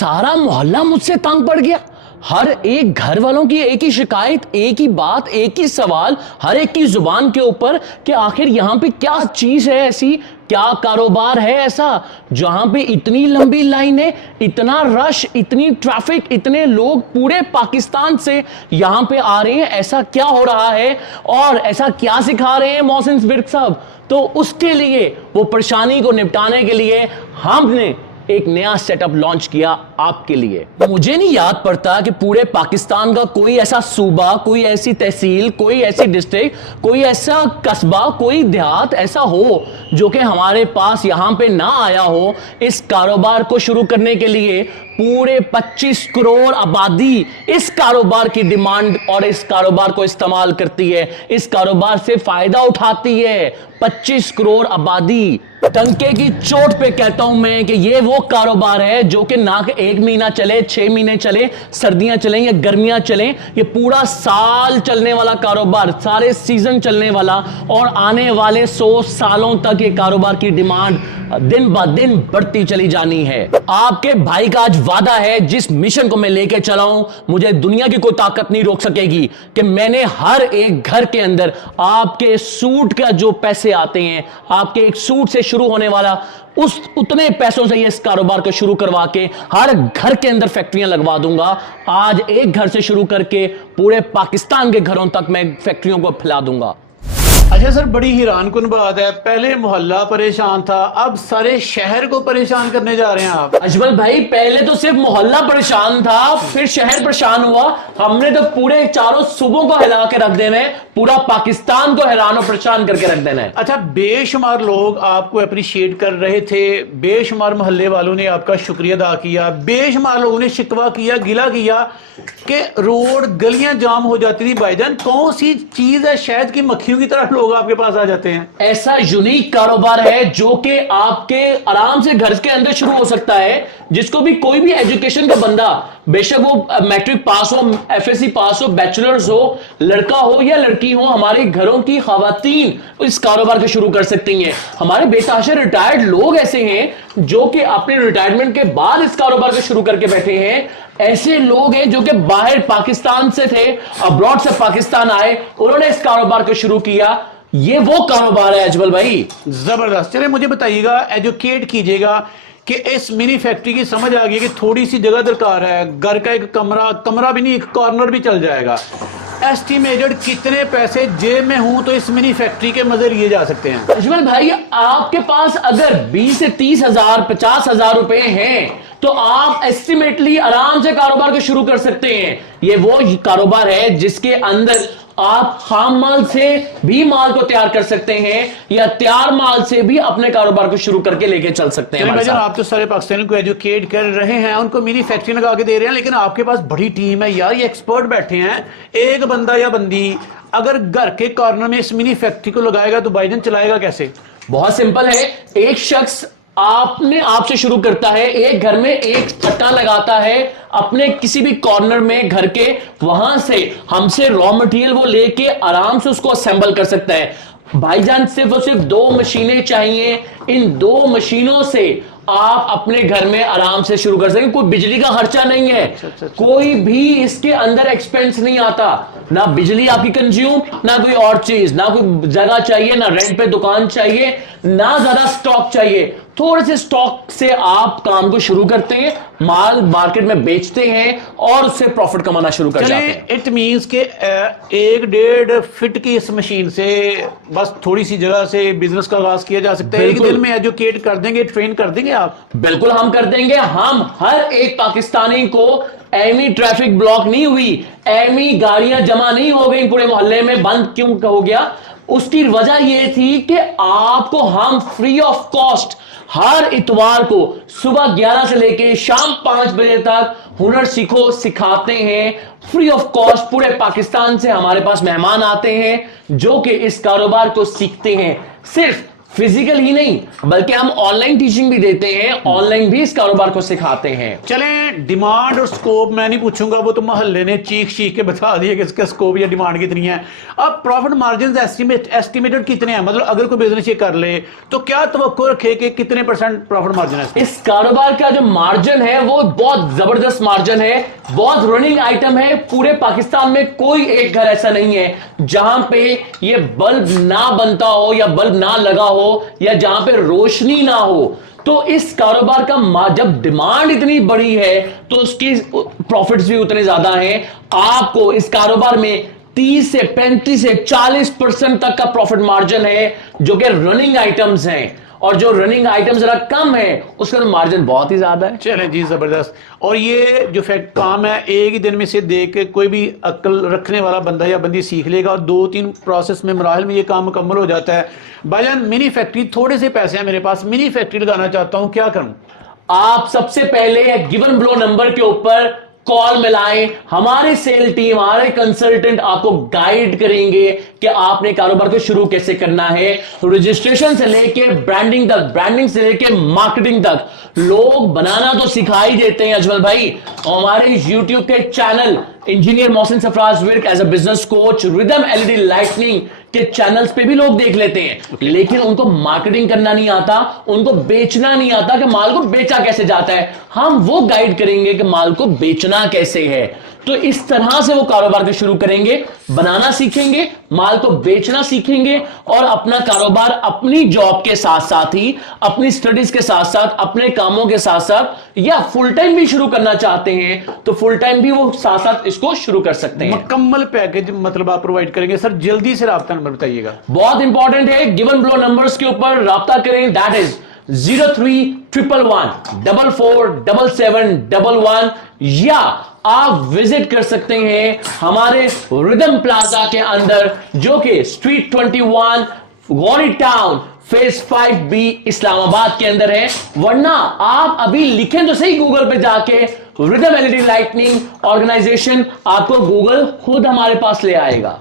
सारा मोहल्ला मुझसे तंग पड़ गया। हर एक घर वालों की एक ही शिकायत, एक ही बात, एक ही सवाल, हर एक की जुबान के ऊपर कि आखिर यहां पे क्या चीज है ऐसी, क्या कारोबार है ऐसा जहां पे इतनी लंबी लाइनें, इतना रश, इतनी ट्रैफिक, इतने लोग पूरे पाकिस्तान से यहां पे आ रहे हैं। ऐसा क्या हो रहा है और ऐसा क्या सिखा रहे हैं मोहसिन विर्क साहब? तो उसके लिए, वो परेशानी को निपटाने के लिए हमने एक नया सेटअप लॉन्च किया आपके लिए। मुझे नहीं याद पड़ता कि पूरे पाकिस्तान का कोई ऐसा सूबा, कोई ऐसी तहसील, कोई ऐसी डिस्ट्रिक्ट, कोई ऐसा कस्बा, कोई देहात ऐसा हो जो कि हमारे पास यहां पे ना आया हो इस कारोबार को शुरू करने के लिए। पूरे 25 करोड़ आबादी इस कारोबार की डिमांड और इस कारोबार को इस्तेमाल करती है, इस कारोबार से फायदा उठाती है। 25 करोड़ आबादी। टंके की चोट पे कहता हूं मैं कि ये वो कारोबार है जो कि ना कि 1 महीना चले, 6 महीने चले, सर्दियां चलें या गर्मियां चलें, ये पूरा साल चलने वाला कारोबार, सारे सीजन चलने वाला, और आने वाले 100 सालों तक ये कारोबार की डिमांड दिन ब दिन बढ़ती चली जानी है। आपके भाई का आज वादा है, जिस मिशन को मैं लेके चला हूं, मुझे दुनिया की कोई ताकत नहीं रोक सकेगी कि मैंने हर एक घर के अंदर आपके सूट का जो पैसे आते हैं, आपके एक सूट से शुरू होने वाला उतने पैसों से इस कारोबार को शुरू करवा के हर घर के अंदर फैक्ट्रियां लगवा दूंगा। आज एक घर से शुरू करके पूरे पाकिस्तान के घरों तक मैं फैक्ट्रियों को फैला दूंगा। अच्छा सर, बड़ी हैरानकुन बात है, पहले मोहल्ला परेशान था, अब सारे शहर को परेशान करने जा रहे हैं आप। अजमल भाई, पहले तो सिर्फ मोहल्ला परेशान था, फिर शहर परेशान हुआ, हमने तो पूरे चारों सूबों को हिला के रख देना है, पूरा पाकिस्तान को हैरान और परेशान करके रख देना है। अच्छा, बेशुमार लोग आपको अप्रिशिएट कर रहे थे, बेशुमार मोहल्ले वालों ने आपका शुक्रिया अदा किया, बेशुमार लोगों ने शिकवा किया, गिला किया कि रोड गलियां जाम हो जाती थी। भाईजान, कौन सी चीज है शहद की मक्खियों की तरह लोग आपके पास आ जाते हैं? ऐसा यूनिक कारोबार है जो कि आपके आराम से घर के अंदर शुरू हो सकता है, जिसको भी कोई भी एजुकेशन का बंदा, बेशक वो मैट्रिक पास हो, एफएससी पास हो, बैचलर्स हो, लड़का हो या लड़की हो, हमारे घरों की खवातीन इस कारोबार को शुरू कर सकती हैं। हमारे बेताशा रिटायर्ड लोग ऐसे हैं जो कि अपने रिटायरमेंट के बाद इस कारोबार को शुरू करके बैठे हैं। ऐसे लोग हैं जो कि बाहर पाकिस्तान से थे, अब्रॉड से पाकिस्तान आए, उन्होंने इस कारोबार को शुरू किया। ये वो कारोबार है अजमल भाई, जबरदस्त। चलिए मुझे बताइएगा, एजुकेट कीजिएगा कि इस मिनी फैक्ट्री की समझ आ गई कि थोड़ी सी जगह दरकार है, घर का एक कमरा भी नहीं, एक कॉर्नर भी चल जाएगा। एस्टिमेटेड कितने पैसे जेब में हूं तो इस मिनी फैक्ट्री के मजे लिए जा सकते हैं? अजमल भाई, आपके पास अगर 20 से 30 हजार, 50 हजार रुपए हैं तो आप एस्टिमेटली आराम से कारोबार को शुरू कर सकते हैं। ये वो कारोबार है जिसके अंदर आप खाम माल से भी माल को तैयार कर सकते हैं या तैयार माल से भी अपने कारोबार को शुरू करके लेके चल सकते हैं। आप तो सारे पाकिस्तानियों को एजुकेट कर रहे हैं, उनको मिनी फैक्ट्री लगा के दे रहे हैं, लेकिन आपके पास बड़ी टीम है यार, ये एक्सपर्ट बैठे हैं। एक बंदा या बंदी अगर घर के कॉर्नर में इस मिनी फैक्ट्री को लगाएगा तो भाईजान चलाएगा कैसे? बहुत सिंपल है। एक शख्स आपसे शुरू करता है, एक घर में एक छत्ता लगाता है अपने किसी भी कॉर्नर में घर के, वहां से हमसे रॉ मटेरियल वो लेके आराम से उसको असेंबल कर सकता है। भाईजान, सिर्फ और सिर्फ 2 मशीनें चाहिए। इन 2 मशीनों से आप अपने घर में आराम से शुरू कर सकें। कोई बिजली का खर्चा नहीं है, कोई भी इसके अंदर एक्सपेंस नहीं आता, ना बिजली आपकी कंज्यूम, ना कोई और चीज, ना कोई जगह चाहिए, ना रेंट पे दुकान चाहिए, ना ज्यादा स्टॉक चाहिए। थोड़े से स्टॉक से आप काम को शुरू करते हैं, माल मार्केट में बेचते हैं और उससे प्रॉफिट कमाना शुरू कर जाते हैं। इट मींस के 1-1.5 फीट की इस मशीन से बस थोड़ी सी जगह से बिजनेस का आगाज किया जा सकता है। एक दिन में एजुकेट कर देंगे, ट्रेन कर देंगे आप? बिल्कुल हम कर देंगे। हम हर एक पाकिस्तानी को, एमी ट्रैफिक ब्लॉक नहीं हुई, एमी गाड़ियां जमा नहीं हो गई पूरे मोहल्ले में, बंद क्यों हो गया, उसकी वजह यह थी कि आपको हम फ्री ऑफ कॉस्ट हर इतवार को सुबह 11 से लेके शाम 5 बजे तक हुनर सीखो सिखाते हैं। फ्री ऑफ कॉस्ट पूरे पाकिस्तान से हमारे पास मेहमान आते हैं जो कि इस कारोबार को सीखते हैं। सिर्फ फिजिकल ही नहीं बल्कि हम ऑनलाइन टीचिंग भी देते हैं, ऑनलाइन भी इस कारोबार को सिखाते हैं। चलें, डिमांड और स्कोप मैं नहीं पूछूंगा, वो तो मोहल्ले ने चीख के बता दिया कि इसका स्कोप या डिमांड कितनी है। अब प्रॉफिट मार्जिन एस्टिमेटेड कितने हैं, मतलब अगर कोई बिजनेस ये कर ले तो क्या तवक्को रखे कि कितने % प्रॉफिट मार्जिन है? इस कारोबार का जो मार्जिन है वो बहुत जबरदस्त मार्जिन है, बहुत रनिंग आइटम है। पूरे पाकिस्तान में कोई एक घर ऐसा नहीं है जहां पे ये बल्ब ना बनता हो या बल्ब ना लगा हो या जहां पे रोशनी ना हो। तो इस कारोबार का जब डिमांड इतनी बड़ी है तो उसकी प्रॉफिट्स भी उतने ज्यादा हैं। आपको इस कारोबार में 30 से 35 से 40% तक का प्रॉफिट मार्जिन है जो कि रनिंग आइटम्स हैं, और जो रनिंग आइटम जरा कम है उसका मार्जिन बहुत ही ज्यादा है। चलें जी, जबरदस्त। और ये जो फैक्ट काम है एक ही दिन में से देख के कोई भी अक्ल रखने वाला बंदा या बंदी सीख लेगा और 2-3 प्रोसेस में मराहल में ये काम मुकम्मल हो जाता है। भाईजान, मिनी फैक्ट्री, थोड़े से पैसे हैं मेरे पास, मिनी फैक्ट्री लगाना चाहता हूं, क्या करूं? आप सबसे पहले गिवन ब्लो नंबर के ऊपर कॉल मिलाएं, हमारी सेल टीम, हमारे कंसल्टेंट आपको गाइड करेंगे कि आपने कारोबार को शुरू कैसे करना है। रजिस्ट्रेशन से लेके ब्रांडिंग तक, ब्रांडिंग से लेके मार्केटिंग तक लोग बनाना तो सिखा ही देते हैं अजमल भाई। हमारे YouTube के channel engineer Mohsin Sarfraz Virk as a business coach, Rhythm LED lightning के चैनल्स पे भी लोग देख लेते हैं, लेकिन उनको मार्केटिंग करना नहीं आता, उनको बेचना नहीं आता कि माल को बेचा कैसे जाता है। हम वो गाइड करेंगे कि माल को बेचना कैसे है। तो इस तरह से वो कारोबार को शुरू करेंगे, बनाना सीखेंगे, माल को बेचना सीखेंगे और अपना कारोबार अपनी जॉब के साथ साथ ही, अपनी स्टडीज के साथ साथ, अपने कामों के साथ साथ, या फुल टाइम भी शुरू करना चाहते हैं तो फुल टाइम भी वो साथ साथ इसको शुरू कर सकते हैं। मुकम्मल पैकेज मतलब आप प्रोवाइड करेंगे। सर जल्दी से राब्ता नंबर बताइएगा। बहुत इंपॉर्टेंट है, गिवन ब्लो नंबर्स के ऊपर राब्ता करें, दैट इज 0311147711, या आप विजिट कर सकते हैं हमारे रिदम प्लाजा के अंदर जो कि street 21 Gauri town phase 5B Islamabad के अंदर है। वरना आप अभी लिखें तो सही गूगल पे जाके रिदम LED लाइटनिंग ऑर्गेनाइजेशन, आपको गूगल खुद हमारे पास ले आएगा।